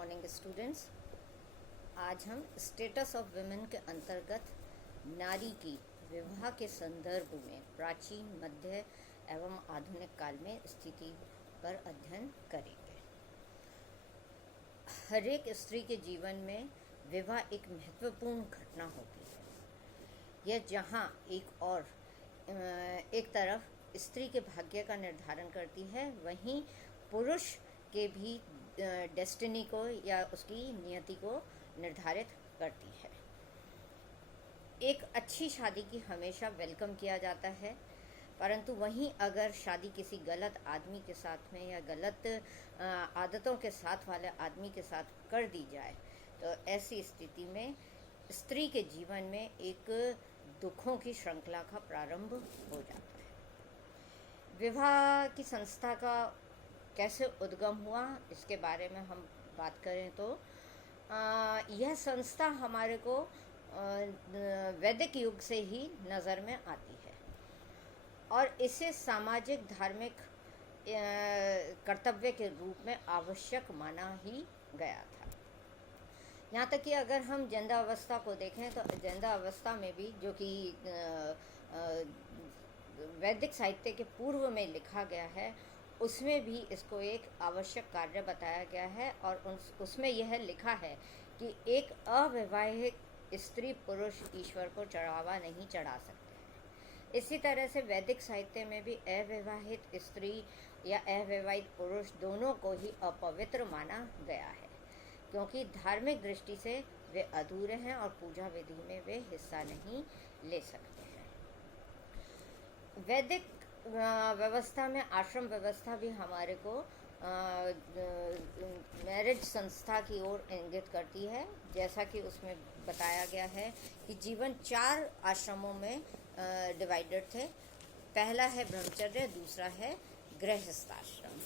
Morning students. आज हम status of women के अंतर्गत नारी की विवाह के संदर्भ में प्राचीन, मध्य एवं आधुनिक काल में स्थिति पर अध्ययन करेंगे। हर एक स्त्री के जीवन में विवाह एक महत्वपूर्ण घटना होती है। यह जहाँ एक तरफ स्त्री के भाग्य का निर्धारण करती है, वहीं पुरुष के भी डेस्टिनी को या उसकी नियति को निर्धारित करती है। एक अच्छी शादी की हमेशा वेलकम किया जाता है, परंतु वहीं अगर शादी किसी गलत आदमी के साथ में या गलत आदतों के साथ वाले आदमी के साथ कर दी जाए तो ऐसी स्थिति में स्त्री के जीवन में एक दुखों की श्रृंखला का प्रारंभ हो जाता है। विवाह की संस्था का कैसे उद्गम हुआ, इसके बारे में हम बात करें तो यह संस्था हमारे को वैदिक युग से ही नज़र में आती है और इसे सामाजिक धार्मिक कर्तव्य के रूप में आवश्यक माना ही गया था। यहाँ तक कि अगर हम जंदा अवस्था को देखें तो जंदा अवस्था में भी, जो कि वैदिक साहित्य के पूर्व में लिखा गया है, उसमें भी इसको एक आवश्यक कार्य बताया गया है और उसमें यह लिखा है कि एक अविवाहित स्त्री पुरुष ईश्वर को चढ़ावा नहीं चढ़ा सकते हैं। इसी तरह से वैदिक साहित्य में भी अविवाहित स्त्री या अविवाहित पुरुष दोनों को ही अपवित्र माना गया है, क्योंकि धार्मिक दृष्टि से वे अधूरे हैं और पूजा विधि में वे हिस्सा नहीं ले सकते हैं। वैदिक व्यवस्था में आश्रम व्यवस्था भी हमारे को मैरिज संस्था की ओर इंगित करती है, जैसा कि उसमें बताया गया है कि जीवन 4 आश्रमों में डिवाइडेड थे। पहला है ब्रह्मचर्य, दूसरा है गृहस्थाश्रम,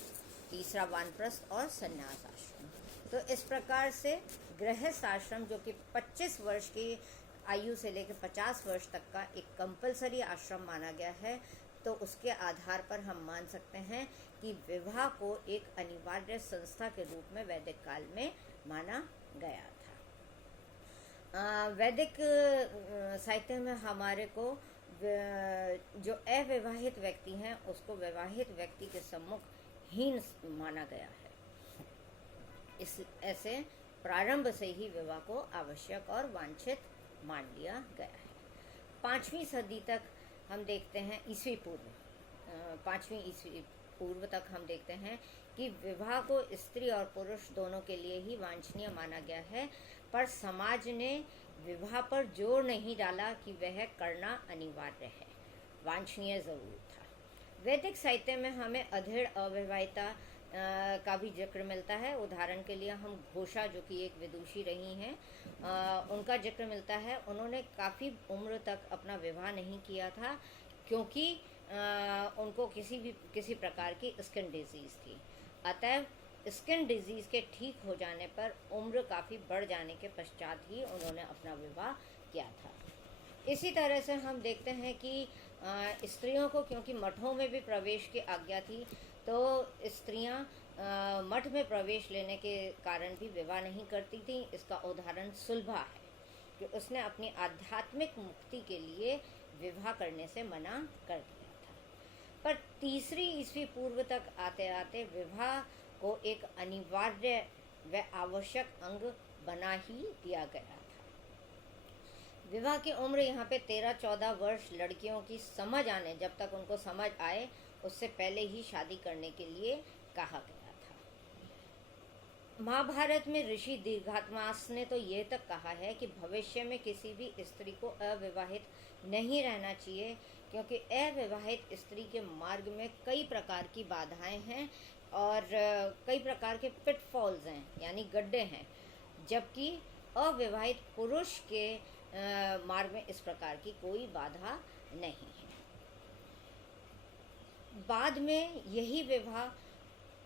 तीसरा वानप्रस्थ और संन्यास आश्रम। तो इस प्रकार से गृहस्थ आश्रम, जो कि 25 वर्ष की आयु से लेकर 50 वर्ष तक का एक कंपलसरी आश्रम माना गया है, तो उसके आधार पर हम मान सकते हैं कि विवाह को एक अनिवार्य संस्था के रूप में वैदिक काल में माना गया था। वैदिक साहित्य में हमारे को जो अविवाहित व्यक्ति हैं उसको विवाहित व्यक्ति के सम्मुख हीन माना गया है। इस ऐसे प्रारंभ से ही विवाह को आवश्यक और वांछित मान लिया गया है। 5वीं सदी तक हम देखते हैं, ईस्वी पूर्व 5वीं ईस्वी पूर्व तक हम देखते हैं कि विवाह को स्त्री और पुरुष दोनों के लिए ही वांछनीय माना गया है, पर समाज ने विवाह पर जोर नहीं डाला कि वह करना अनिवार्य है, वांछनीय ज़रूर था। वैदिक साहित्य में हमें अधेड़ अविवाहिता का भी जिक्र मिलता है। उदाहरण के लिए हम घोषा, जो कि एक विदुषी रही हैं, उनका जिक्र मिलता है। उन्होंने काफ़ी उम्र तक अपना विवाह नहीं किया था, क्योंकि उनको किसी प्रकार की स्किन डिजीज़ थी। अतः स्किन डिजीज़ के ठीक हो जाने पर उम्र काफ़ी बढ़ जाने के पश्चात ही उन्होंने अपना विवाह किया था। इसी तरह से हम देखते हैं कि स्त्रियों को, क्योंकि मठों में भी प्रवेश की आज्ञा थी, तो स्त्रियां मठ में प्रवेश लेने के कारण भी विवाह नहीं करती थीं। इसका उदाहरण सुलभा है कि उसने अपनी आध्यात्मिक मुक्ति के लिए विवाह करने से मना कर दिया था। पर 3री ईस्वी पूर्व तक आते आते विवाह को एक अनिवार्य व आवश्यक अंग बना ही दिया गया था। विवाह की उम्र यहाँ पे 13-14 वर्ष लड़कियों की समझ आने, जब तक उनको समझ आए उससे पहले ही शादी करने के लिए कहा गया था। महाभारत में ऋषि दीर्घात्मास ने तो ये तक कहा है कि भविष्य में किसी भी स्त्री को अविवाहित नहीं रहना चाहिए, क्योंकि अविवाहित स्त्री के मार्ग में कई प्रकार की बाधाएं हैं और कई प्रकार के पिटफॉल्स हैं, यानी गड्ढे हैं, जबकि अविवाहित पुरुष के मार्ग में इस प्रकार की कोई बाधा नहीं है। बाद में यही विवाह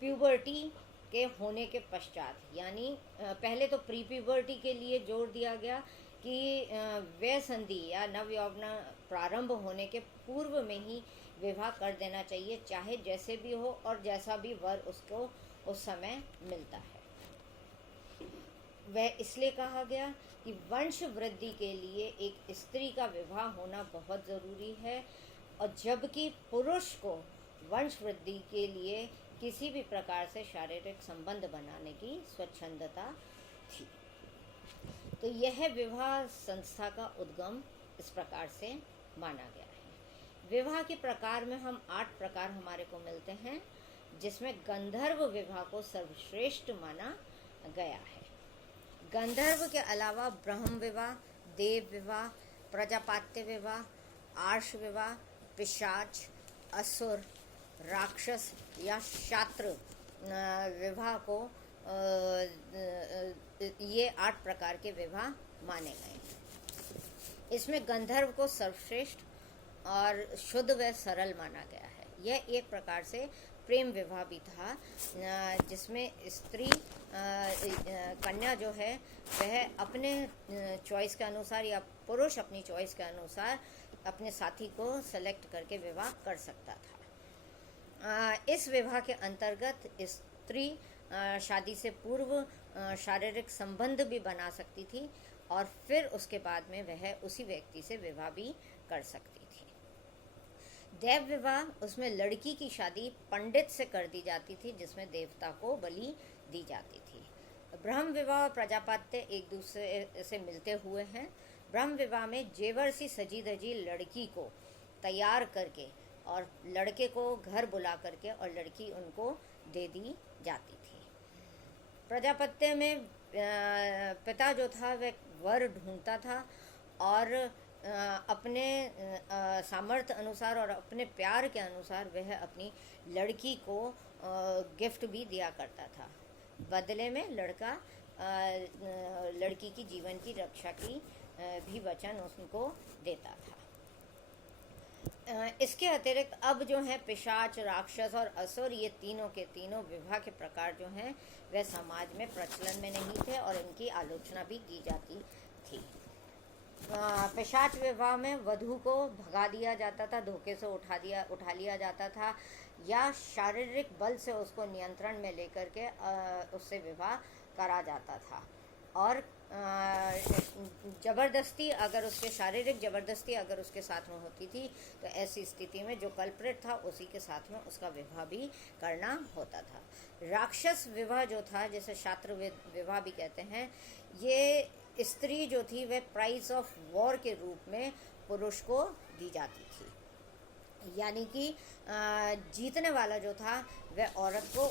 प्यूबर्टी के होने के पश्चात, यानी पहले तो प्री प्यूबर्टी के लिए जोर दिया गया कि वय संधि या नवयौवना प्रारंभ होने के पूर्व में ही विवाह कर देना चाहिए, चाहे जैसे भी हो और जैसा भी वर उसको उस समय मिलता है। वह इसलिए कहा गया कि वंश वृद्धि के लिए एक स्त्री का विवाह होना बहुत ज़रूरी है, और जबकि पुरुष को वंश वृद्धि के लिए किसी भी प्रकार से शारीरिक संबंध बनाने की स्वच्छंदता थी। तो यह विवाह संस्था का उद्गम इस प्रकार से माना गया है। विवाह के प्रकार में हम 8 प्रकार हमारे को मिलते हैं, जिसमें गंधर्व विवाह को सर्वश्रेष्ठ माना गया है। गंधर्व के अलावा ब्रह्म विवाह, देव विवाह, प्रजापात्य विवाह, आर्ष विवाह, पिशाच, असुर, राक्षस या शात्र विवाह को ये 8 प्रकार के विवाह माने गए हैं। इसमें गंधर्व को सर्वश्रेष्ठ और शुद्ध व सरल माना गया है। यह एक प्रकार से प्रेम विवाह भी था, जिसमें स्त्री कन्या जो है वह अपने चॉइस के अनुसार या पुरुष अपनी चॉइस के अनुसार अपने साथी को सेलेक्ट करके विवाह कर सकता था। इस विवाह के अंतर्गत स्त्री शादी से पूर्व शारीरिक संबंध भी बना सकती थी, और फिर उसके बाद में वह उसी व्यक्ति से विवाह भी कर सकती थी। देव विवाह, उसमें लड़की की शादी पंडित से कर दी जाती थी, जिसमें देवता को बलि दी जाती थी। ब्रह्म विवाह और प्रजापत्य एक दूसरे से मिलते हुए हैं। ब्रह्म विवाह में जेवर सी सजी धजी लड़की को तैयार करके और लड़के को घर बुला करके और लड़की उनको दे दी जाती थी। प्रजापत्य में पिता जो था वह वर ढूंढता था और अपने सामर्थ्य अनुसार और अपने प्यार के अनुसार वह अपनी लड़की को गिफ्ट भी दिया करता था। बदले में लड़का लड़की की जीवन की रक्षा की भी वचन उनको देता था। इसके अतिरिक्त अब जो है पिशाच, राक्षस और असुर, ये तीनों के तीनों विवाह के प्रकार जो हैं वह समाज में प्रचलन में नहीं थे और इनकी आलोचना भी की जाती थी। पिशाच विवाह में वधू को भगा दिया जाता था, धोखे से उठा लिया जाता था, या शारीरिक बल से उसको नियंत्रण में लेकर के उससे विवाह करा जाता था। और ज़बरदस्ती अगर उसके शारीरिक ज़बरदस्ती अगर उसके साथ में होती थी तो ऐसी स्थिति में जो कल्प्रिट था उसी के साथ में उसका विवाह भी करना होता था। राक्षस विवाह जो था, जैसे शात्र विवाह भी कहते हैं, ये स्त्री जो थी वह प्राइज ऑफ वॉर के रूप में पुरुष को दी जाती थी, यानी कि जीतने वाला जो था वह औरत को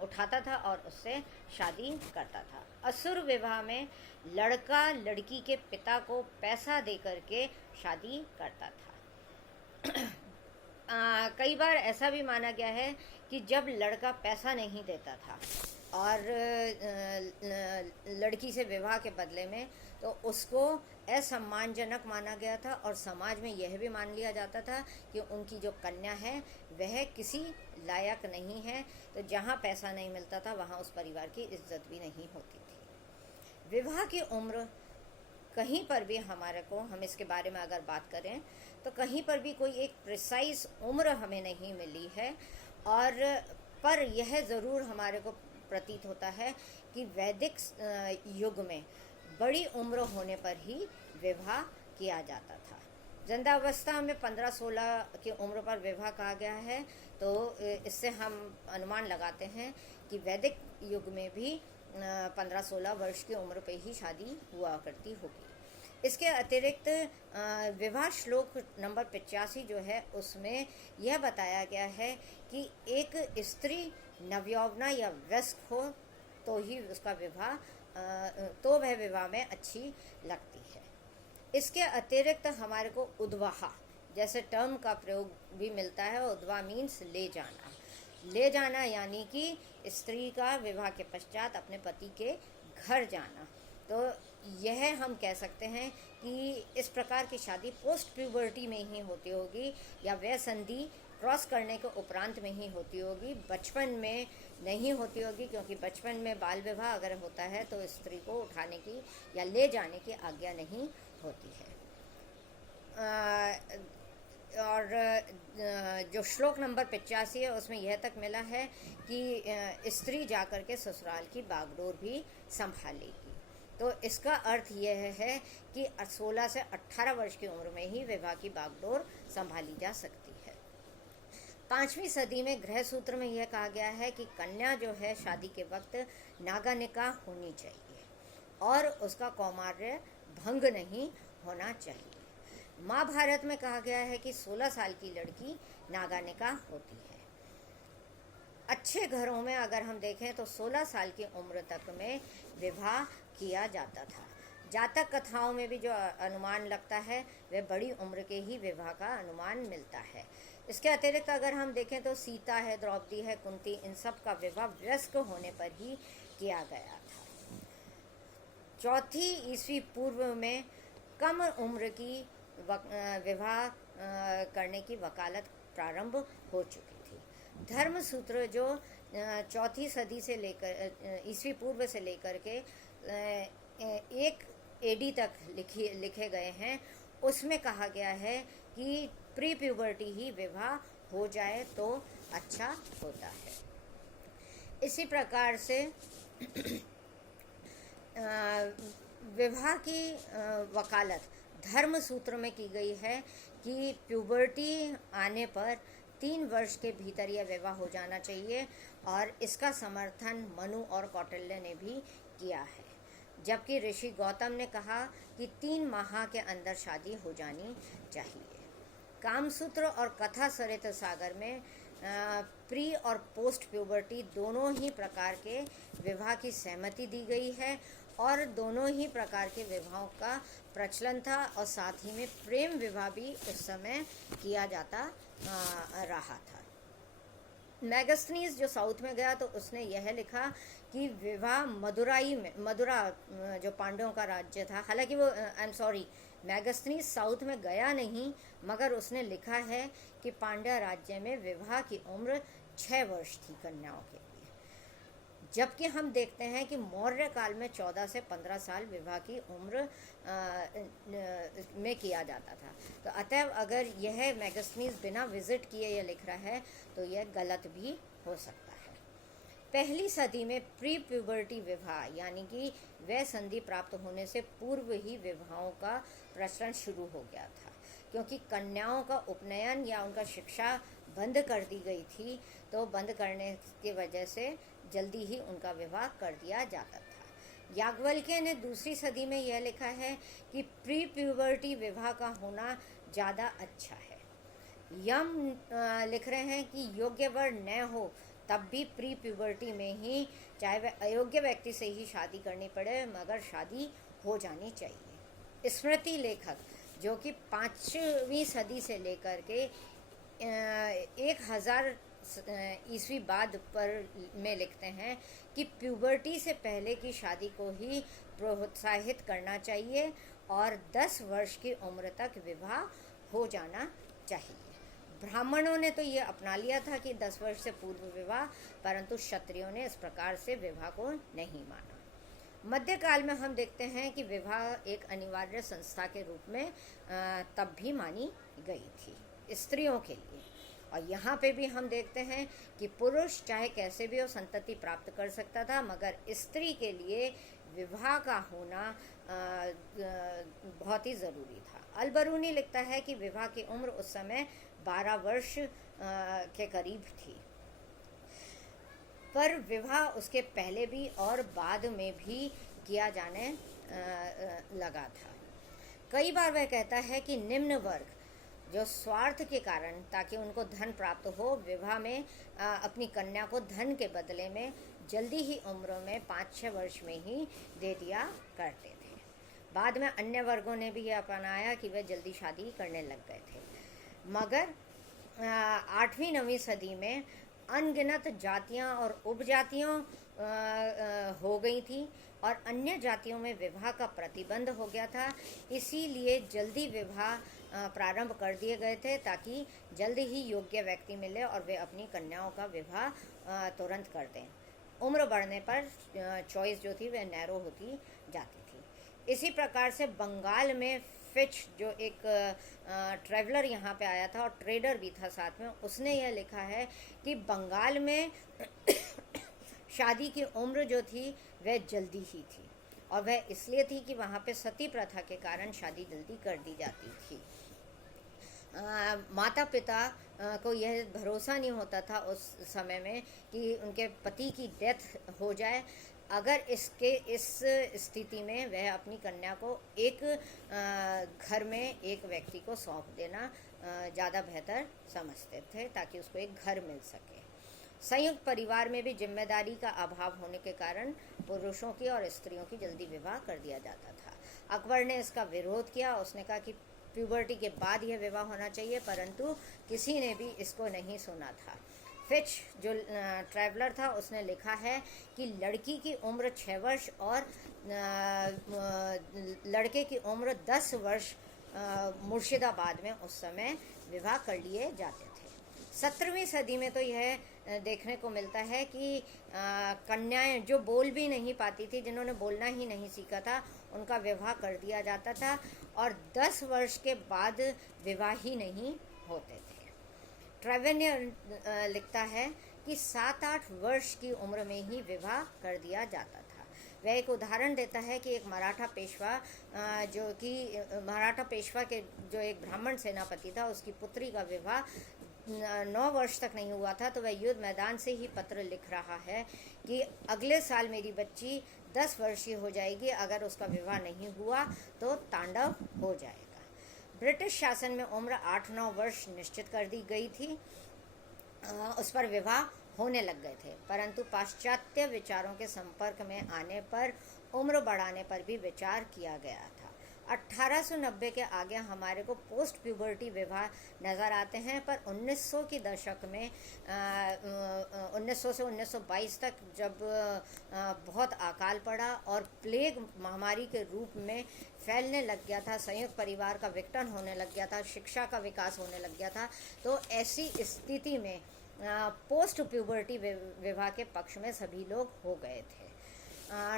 उठाता था और उससे शादी करता था। असुर विवाह में लड़का लड़की के पिता को पैसा दे करके शादी करता था। कई बार ऐसा भी माना गया है कि जब लड़का पैसा नहीं देता था और लड़की से विवाह के बदले में, तो उसको असम्मानजनक माना गया था और समाज में यह भी मान लिया जाता था कि उनकी जो कन्या है वह किसी लायक नहीं है, तो जहाँ पैसा नहीं मिलता था वहाँ उस परिवार की इज्जत भी नहीं होती थी। विवाह की उम्र कहीं पर भी हम इसके बारे में अगर बात करें तो कहीं पर भी कोई एक प्रिसाइज उम्र हमें नहीं मिली है, और पर यह ज़रूर हमारे को प्रतीत होता है कि वैदिक युग में बड़ी उम्र होने पर ही विवाह किया जाता था। जंदावस्था में 15-16 की उम्र पर विवाह कहा गया है, तो इससे हम अनुमान लगाते हैं कि वैदिक युग में भी 15-16 वर्ष की उम्र पे ही शादी हुआ करती होगी। इसके अतिरिक्त विवाह श्लोक नंबर 85 जो है उसमें यह बताया गया है कि एक स्त्री नवयौवना या वयस्क हो तो ही उसका विवाह तो वह विवाह में अच्छी लगती है। इसके अतिरिक्त हमारे को उद्वाह जैसे टर्म का प्रयोग भी मिलता है। उद्वाह मीन्स ले जाना यानी कि स्त्री का विवाह के पश्चात अपने पति के घर जाना। तो यह हम कह सकते हैं कि इस प्रकार की शादी पोस्ट प्यूबर्टी में ही होती होगी या वह संधि क्रॉस करने के उपरांत में ही होती होगी, बचपन में नहीं होती होगी, क्योंकि बचपन में बाल विवाह अगर होता है तो स्त्री को उठाने की या ले जाने की आज्ञा नहीं होती है। और जो श्लोक नंबर 85 है उसमें यह तक मिला है कि स्त्री जाकर के ससुराल की बागडोर भी संभालेगी। तो इसका अर्थ यह है कि 16 से 18 वर्ष की उम्र में ही विवाह की बागडोर संभाली जा सकती है। 5वीं सदी में गृह सूत्र में यह कहा गया है कि कन्या जो है शादी के वक्त नागा निकाह होनी चाहिए और उसका कौमार्य भंग नहीं होना चाहिए। महाभारत में कहा गया है कि 16 साल की लड़की नागा निकाह होती है। अच्छे घरों में अगर हम देखें तो 16 साल की उम्र तक में विवाह किया जाता था। जातक कथाओं में भी जो अनुमान लगता है वह बड़ी उम्र के ही विवाह का अनुमान मिलता है। इसके अतिरिक्त अगर हम देखें तो सीता है, द्रौपदी है, कुंती, इन सब का विवाह वयस्क होने पर ही किया गया था। 4वीं ईस्वी पूर्व में कम उम्र की विवाह करने की वकालत प्रारंभ हो चुकी थी। धर्मसूत्र जो 4वीं सदी से लेकर ईस्वी पूर्व से लेकर के 1 AD तक लिखे गए हैं, उसमें कहा गया है कि प्री प्यूबर्टी ही विवाह हो जाए तो अच्छा होता है। इसी प्रकार से विवाह की वकालत धर्म सूत्र में की गई है कि प्यूबर्टी आने पर 3 वर्ष के भीतर यह विवाह हो जाना चाहिए और इसका समर्थन मनु और कौटिल्य ने भी किया है। जबकि ऋषि गौतम ने कहा कि 3 माह के अंदर शादी हो जानी चाहिए। कामसूत्र और कथा सरित सागर में प्री और पोस्ट प्यूबर्टी दोनों ही प्रकार के विवाह की सहमति दी गई है और दोनों ही प्रकार के विवाहों का प्रचलन था और साथ ही में प्रेम विवाह भी उस समय किया जाता रहा था। मैगस्थनीज जो साउथ में गया तो उसने यह लिखा कि विवाह मदुरा जो पांडवों का राज्य था, हालांकि वो मैगस्थनीज साउथ में गया नहीं, मगर उसने लिखा है कि पांड्या राज्य में विवाह की उम्र 6 वर्ष थी कन्याओं के लिए। जबकि हम देखते हैं कि मौर्य काल में 14 से 15 साल विवाह की उम्र में किया जाता था। तो अतएव अगर यह मैगस्थनीज बिना विजिट किए यह लिख रहा है तो यह गलत भी हो सकता है। पहली सदी में प्री प्यूबर्टी विवाह यानी कि वह संधि प्राप्त होने से पूर्व ही विवाहों का प्रचलन शुरू हो गया था, क्योंकि कन्याओं का उपनयन या उनका शिक्षा बंद कर दी गई थी, तो बंद करने की वजह से जल्दी ही उनका विवाह कर दिया जाता था। याज्ञवल्क्य ने 2री सदी में यह लिखा है कि प्री प्यूबर्टी विवाह का होना ज़्यादा अच्छा है। यम लिख रहे हैं कि योग्य वर न हो तब भी प्री प्यूबर्टी में ही, चाहे वह अयोग्य व्यक्ति से ही शादी करनी पड़े, मगर शादी हो जानी चाहिए। स्मृति लेखक जो कि 5वीं सदी से लेकर के 1000 ईस्वी बाद पर में लिखते हैं कि प्यूबर्टी से पहले की शादी को ही प्रोत्साहित करना चाहिए और 10 वर्ष की उम्र तक विवाह हो जाना चाहिए। ब्राह्मणों ने तो ये अपना लिया था कि 10 वर्ष से पूर्व विवाह, परंतु क्षत्रियों ने इस प्रकार से विवाह को नहीं माना। मध्यकाल में हम देखते हैं कि विवाह एक अनिवार्य संस्था के रूप में तब भी मानी गई थी स्त्रियों के लिए। और यहाँ पे भी हम देखते हैं कि पुरुष चाहे कैसे भी हो संतति प्राप्त कर सकता था, मगर स्त्री के लिए विवाह का होना बहुत ही ज़रूरी था। अलबरूनी लिखता है कि विवाह की उम्र उस समय 12 वर्ष के करीब थी, पर विवाह उसके पहले भी और बाद में भी किया जाने लगा था। कई बार वह कहता है कि निम्न वर्ग जो स्वार्थ के कारण, ताकि उनको धन प्राप्त हो, विवाह में अपनी कन्या को धन के बदले में जल्दी ही उम्र में 5-6 वर्ष में ही दे दिया करते थे। बाद में अन्य वर्गों ने भी यह अपनाया कि वे जल्दी शादी करने लग गए थे, मगर 8वीं-9वीं सदी में अनगिनत जातियां और उपजातियों हो गई थी और अन्य जातियों में विवाह का प्रतिबंध हो गया था। इसीलिए जल्दी विवाह प्रारंभ कर दिए गए थे ताकि जल्दी ही योग्य व्यक्ति मिले और वे अपनी कन्याओं का विवाह तुरंत कर दें। उम्र बढ़ने पर चॉइस जो थी वह नैरो होती जाती थी। इसी प्रकार से बंगाल में फिच जो एक ट्रैवलर यहाँ पे आया था और ट्रेडर भी था साथ में, उसने यह लिखा है कि बंगाल में शादी की उम्र जो थी वह जल्दी ही थी, और वह इसलिए थी कि वहाँ पे सती प्रथा के कारण शादी जल्दी कर दी जाती थी। माता पिता को यह भरोसा नहीं होता था उस समय में कि उनके पति की डेथ हो जाए, अगर इस स्थिति में वह अपनी कन्या को एक घर में एक व्यक्ति को सौंप देना ज़्यादा बेहतर समझते थे, ताकि उसको एक घर मिल सके। संयुक्त परिवार में भी जिम्मेदारी का अभाव होने के कारण पुरुषों की और स्त्रियों की जल्दी विवाह कर दिया जाता था। अकबर ने इसका विरोध किया, उसने कहा कि प्यूबर्टी के बाद यह विवाह होना चाहिए, परंतु किसी ने भी इसको नहीं सुना था। फिच जो ट्रैवलर था उसने लिखा है कि लड़की की उम्र 6 वर्ष और लड़के की उम्र 10 वर्ष मुर्शिदाबाद में उस समय विवाह कर लिए जाते थे। 17वीं सदी में तो यह देखने को मिलता है कि कन्याएं जो बोल भी नहीं पाती थी, जिन्होंने बोलना ही नहीं सीखा था, उनका विवाह कर दिया जाता था और 10 वर्ष के बाद विवाह ही नहीं होते थे। ट्रेवेनियर लिखता है कि 7-8 वर्ष की उम्र में ही विवाह कर दिया जाता था। वह एक उदाहरण देता है कि एक मराठा पेशवा मराठा पेशवा के जो एक ब्राह्मण सेनापति था, उसकी पुत्री का विवाह 9 वर्ष तक नहीं हुआ था, तो वह युद्ध मैदान से ही पत्र लिख रहा है कि अगले साल मेरी बच्ची 10 वर्षीय हो जाएगी, अगर उसका विवाह नहीं हुआ तो तांडव हो जाएगा। ब्रिटिश शासन में उम्र 8-9 वर्ष निश्चित कर दी गई थी, उस पर विवाह होने लग गए थे, परंतु पाश्चात्य विचारों के संपर्क में आने पर उम्र बढ़ाने पर भी विचार किया गया था। 1890 के आगे हमारे को पोस्ट प्यूबर्टी विवाह नज़र आते हैं, पर 1900 के दशक में 1900 से 1922 तक जब बहुत अकाल पड़ा और प्लेग महामारी के रूप में फैलने लग गया था, संयुक्त परिवार का विघटन होने लग गया था, शिक्षा का विकास होने लग गया था, तो ऐसी स्थिति में पोस्ट प्यूबर्टी विवाह के पक्ष में सभी लोग हो गए थे।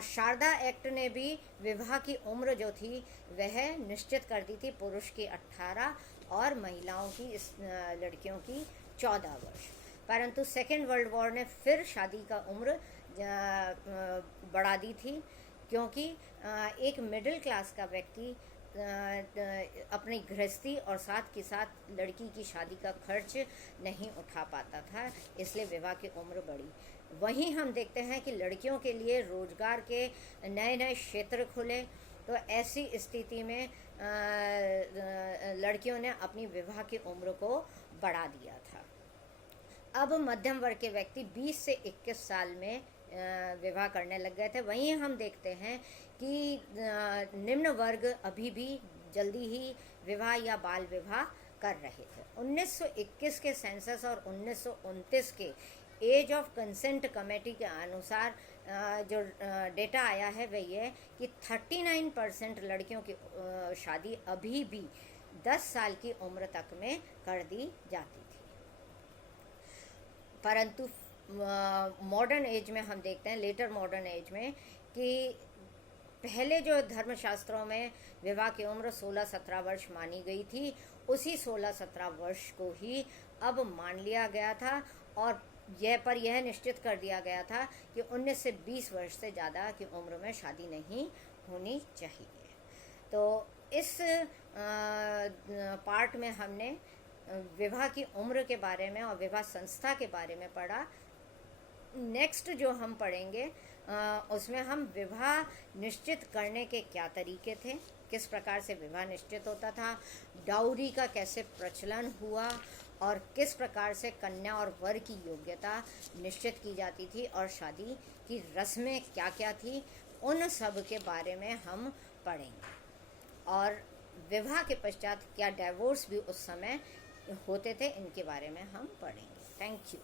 शारदा एक्ट ने भी विवाह की उम्र जो थी वह निश्चित कर दी थी, पुरुष की 18 और महिलाओं की लड़कियों की 14 वर्ष। परंतु सेकेंड वर्ल्ड वॉर ने फिर शादी का उम्र बढ़ा दी थी, क्योंकि एक मिडिल क्लास का व्यक्ति अपनी गृहस्थी और साथ के साथ लड़की की शादी का खर्च नहीं उठा पाता था, इसलिए विवाह की उम्र बढ़ी। वहीं हम देखते हैं कि लड़कियों के लिए रोजगार के नए नए क्षेत्र खुले, तो ऐसी स्थिति में लड़कियों ने अपनी विवाह की उम्र को बढ़ा दिया था। अब मध्यम वर्ग के व्यक्ति 20 से 21 साल में विवाह करने लग गए थे। वहीं हम देखते हैं कि निम्न वर्ग अभी भी जल्दी ही विवाह या बाल विवाह कर रहे थे। 1921 के सेंसस और 1929 के एज ऑफ कंसेंट कमेटी के अनुसार जो डेटा आया है वह ये कि 39% लड़कियों की शादी अभी भी 10 साल की उम्र तक में कर दी जाती थी। परंतु मॉडर्न एज में हम देखते हैं, लेटर मॉडर्न एज में, कि पहले जो धर्मशास्त्रों में विवाह की उम्र 16-17 वर्ष मानी गई थी, उसी 16-17 वर्ष को ही अब मान लिया गया था और यह निश्चित कर दिया गया था कि 19 से 20 वर्ष से ज़्यादा की उम्र में शादी नहीं होनी चाहिए। तो इस पार्ट में हमने विवाह की उम्र के बारे में और विवाह संस्था के बारे में पढ़ा। नेक्स्ट जो हम पढ़ेंगे उसमें हम विवाह निश्चित करने के क्या तरीके थे, किस प्रकार से विवाह निश्चित होता था, डाउरी का कैसे प्रचलन हुआ और किस प्रकार से कन्या और वर की योग्यता निश्चित की जाती थी और शादी की रस्में क्या क्या थी, उन सब के बारे में हम पढ़ेंगे। और विवाह के पश्चात क्या डिवोर्स भी उस समय होते थे, इनके बारे में हम पढ़ेंगे। Thank you.